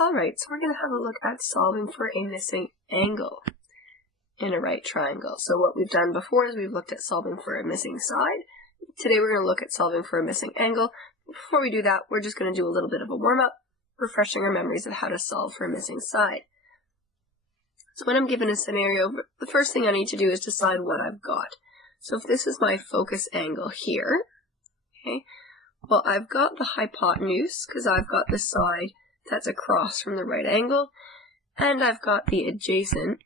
Alright, so we're going to have a look at solving for a missing angle in a right triangle. So what we've done before is we've looked at solving for a missing side. Today we're going to look at solving for a missing angle. Before we do that, we're just going to do a little bit of a warm-up, refreshing our memories of how to solve for a missing side. So when I'm given a scenario, the first thing I need to do is decide what I've got. So if this is my focus angle here, okay, well, I've got the hypotenuse because I've got the side that's across from the right angle, and I've got the adjacent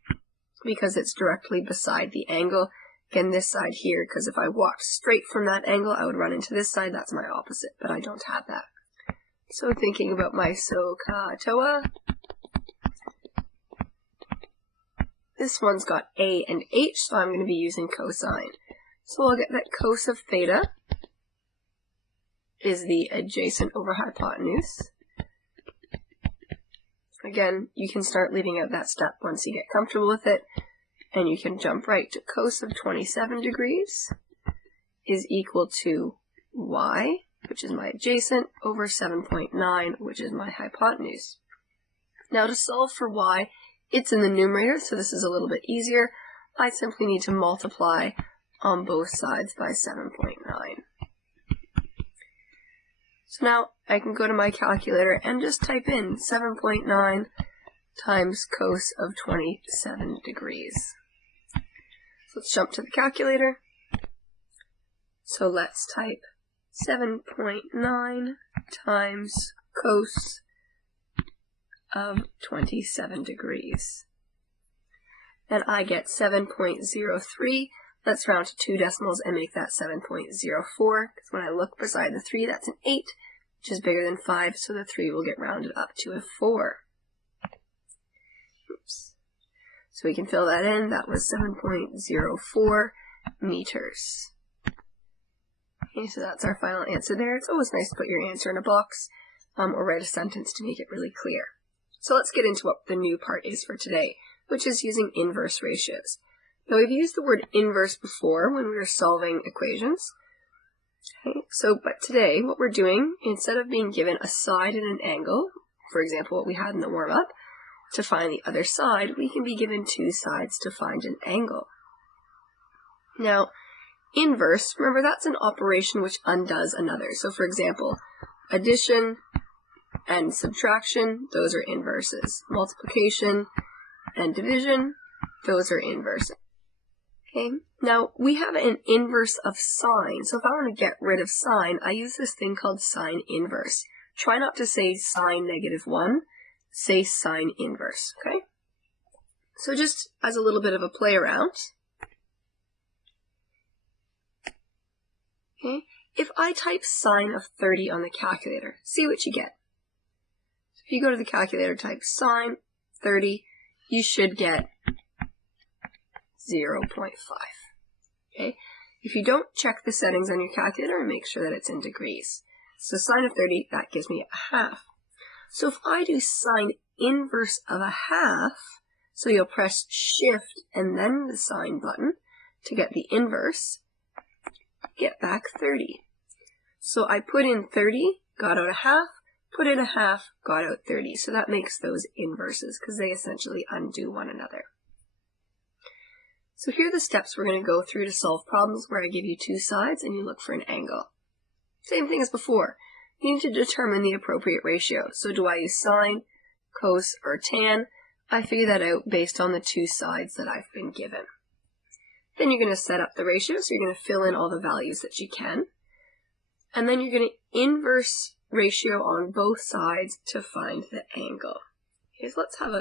because it's directly beside the angle. Again, this side here, because if I walked straight from that angle, I would run into this side. That's my opposite, but I don't have that. So thinking about my SOHCAHTOA, this one's got A and H, so I'm going to be using cosine. So I'll get that cos of theta is the adjacent over hypotenuse. Again, you can start leaving out that step once you get comfortable with it, and you can jump right to cos of 27 degrees is equal to y, which is my adjacent, over 7.9, which is my hypotenuse. Now to solve for y, it's in the numerator, so this is a little bit easier. I simply need to multiply on both sides by 7.9. So now I can go to my calculator and just type in 7.9 times cos of 27 degrees. So let's jump to the calculator. So let's type 7.9 times cos of 27 degrees. And I get 7.03. Let's round to 2 decimals and make that 7.04, because when I look beside the 3, that's an 8, which is bigger than 5, so the 3 will get rounded up to a 4. Oops. So we can fill that in. That was 7.04 meters. Okay, so that's our final answer there. It's always nice to put your answer in a box or write a sentence to make it really clear. So let's get into what the new part is for today, which is using inverse ratios. Now, we've used the word inverse before when we were solving equations. Okay, but today, what we're doing, instead of being given a side and an angle, for example, what we had in the warm-up, to find the other side, we can be given two sides to find an angle. Now, inverse, remember, that's an operation which undoes another. So, for example, addition and subtraction, those are inverses. Multiplication and division, those are inverses. Okay, now we have an inverse of sine. So if I want to get rid of sine, I use this thing called sine inverse. Try not to say sine -1, say sine inverse, okay? So just as a little bit of a play around, okay, if I type sine of 30 on the calculator, see what you get. So if you go to the calculator, type sine 30, you should get 0.5. Okay? If you don't, check the settings on your calculator and make sure that it's in degrees. So sine of 30, that gives me a half. So if I do sine inverse of a half, so you'll press shift and then the sine button to get the inverse, get back 30. So I put in 30, got out a half, put in a half, got out 30. So that makes those inverses because they essentially undo one another. So here are the steps we're going to go through to solve problems where I give you two sides and you look for an angle. Same thing as before. You need to determine the appropriate ratio. So do I use sine, cos, or tan? I figure that out based on the two sides that I've been given. Then you're going to set up the ratio, so you're going to fill in all the values that you can. And then you're going to inverse ratio on both sides to find the angle. Okay, so let's have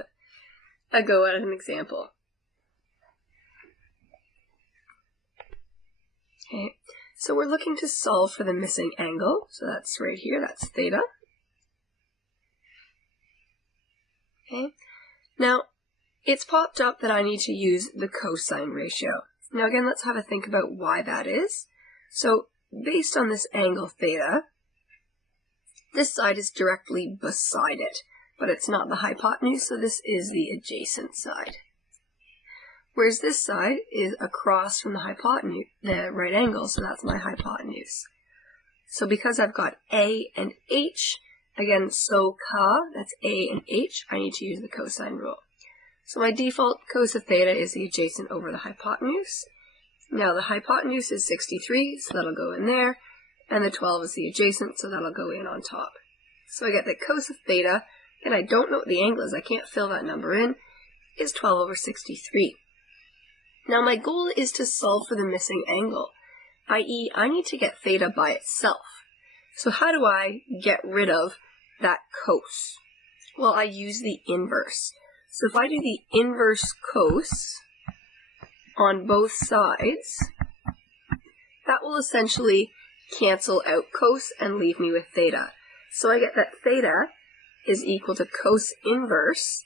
a go at an example. Okay, so we're looking to solve for the missing angle. So that's right here, that's theta. Okay, now it's popped up that I need to use the cosine ratio. Now again, let's have a think about why that is. So based on this angle theta, this side is directly beside it, but it's not the hypotenuse, so this is the adjacent side. Whereas this side is across from the hypotenuse, the right angle, so that's my hypotenuse. So because I've got A and H, Again, so ka, that's A and H, I need to use the cosine rule. So my default cos of theta is the adjacent over the hypotenuse. Now the hypotenuse is 63, so that'll go in there, and the 12 is the adjacent, so that'll go in on top. So I get that cos of theta, and I don't know what the angle is, I can't fill that number in, is 12 over 63. Now my goal is to solve for the missing angle, i.e. I need to get theta by itself. So how do I get rid of that cos? Well, I use the inverse. So if I do the inverse cos on both sides, that will essentially cancel out cos and leave me with theta. So I get that theta is equal to cos inverse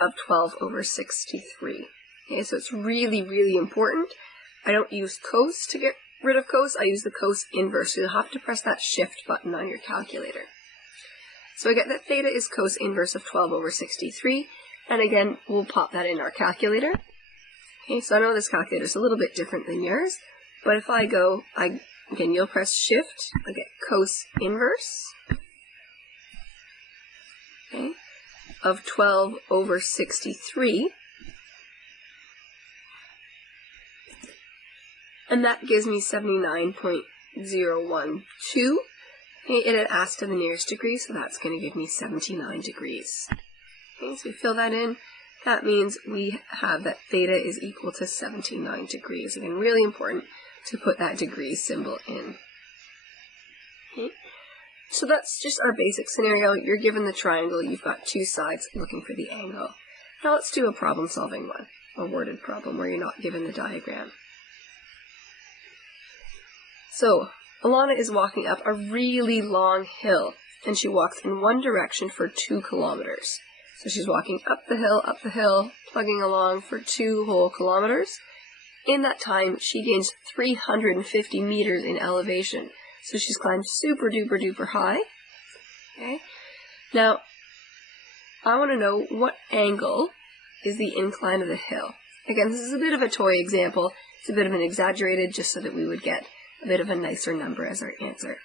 of 12 over 63. Okay, so it's really, really important. I don't use cos to get rid of cos, I use the cos inverse. So you'll have to press that shift button on your calculator. So I get that theta is cos inverse of 12 over 63. And again, we'll pop that in our calculator. Okay, so I know this calculator is a little bit different than yours, but if I go, again, you'll press shift, I get cos inverse, okay, of 12 over 63, and that gives me 79.012. Okay, it had asked to the nearest degree, so that's going to give me 79 degrees. Okay, so we fill that in. That means we have that theta is equal to 79 degrees. Again, really important to put that degree symbol in. Okay, so that's just our basic scenario. You're given the triangle, you've got two sides looking for the angle. Now let's do a problem-solving one, a worded problem where you're not given the diagram. So, Alannah is walking up a really long hill, and she walks in one direction for 2 kilometers. So she's walking up the hill, plugging along for 2 whole kilometers. In that time, she gains 350 meters in elevation. So she's climbed super duper duper high. Okay. Now, I want to know what angle is the incline of the hill. Again, this is a bit of a toy example. It's a bit of an exaggerated just so that we would get a bit of a nicer number as our answer.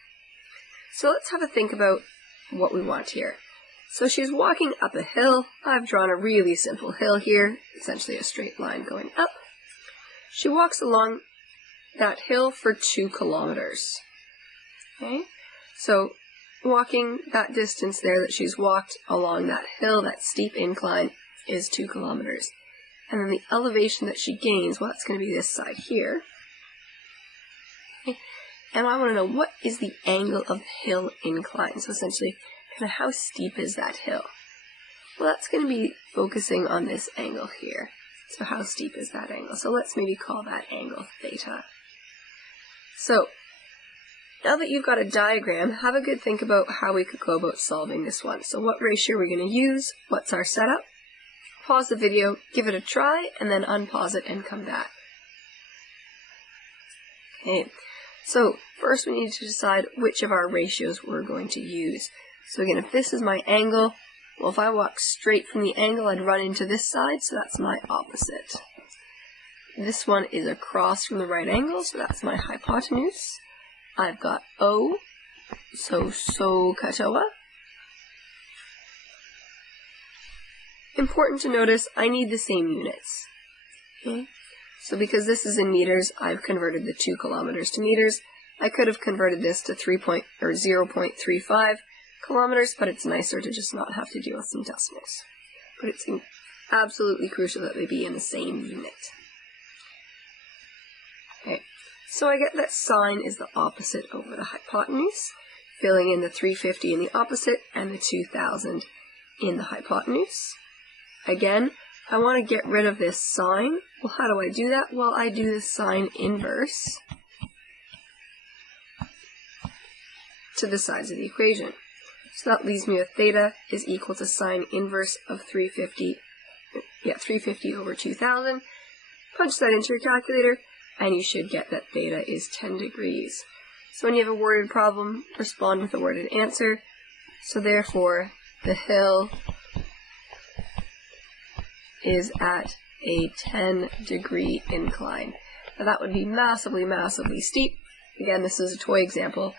So let's have a think about what we want here. So she's walking up a hill. I've drawn a really simple hill here, essentially a straight line going up. She walks along that hill for 2 kilometers. Okay, so walking that distance there that she's walked along that hill, that steep incline, is 2 kilometers. And then the elevation that she gains, well, that's going to be this side here. Okay. And I want to know what is the angle of the hill incline. So essentially, kind of how steep is that hill? Well, that's going to be focusing on this angle here. So how steep is that angle? So let's maybe call that angle theta. So now that you've got a diagram, have a good think about how we could go about solving this one. So what ratio are we going to use? What's our setup? Pause the video, give it a try, and then unpause it and come back. Okay, so first we need to decide which of our ratios we're going to use. So again, if this is my angle, well, if I walk straight from the angle, I'd run into this side, so that's my opposite. This one is across from the right angle, so that's my hypotenuse. I've got O, so katoa. Important to notice, I need the same units. Okay? So because this is in meters, I've converted the 2 kilometers to meters. I could have converted this to 0.35 kilometers, but it's nicer to just not have to deal with some decimals. But it's absolutely crucial that they be in the same unit. Okay, so I get that sine is the opposite over the hypotenuse, filling in the 350 in the opposite and the 2000 in the hypotenuse. Again, I want to get rid of this sine. Well, how do I do that? Well, I do the sine inverse to the sides of the equation. So that leaves me with theta is equal to sine inverse of 350 over 2000. Punch that into your calculator, and you should get that theta is 10 degrees. So when you have a worded problem, respond with a worded answer. So therefore, the hill is at a 10-degree incline. Now that would be massively, massively steep. Again, this is a toy example,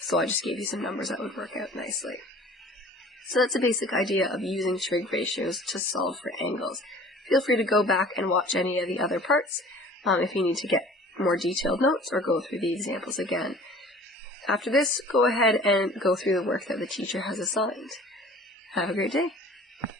so I just gave you some numbers that would work out nicely. So that's a basic idea of using trig ratios to solve for angles. Feel free to go back and watch any of the other parts if you need to get more detailed notes or go through the examples again. After this, go ahead and go through the work that the teacher has assigned. Have a great day.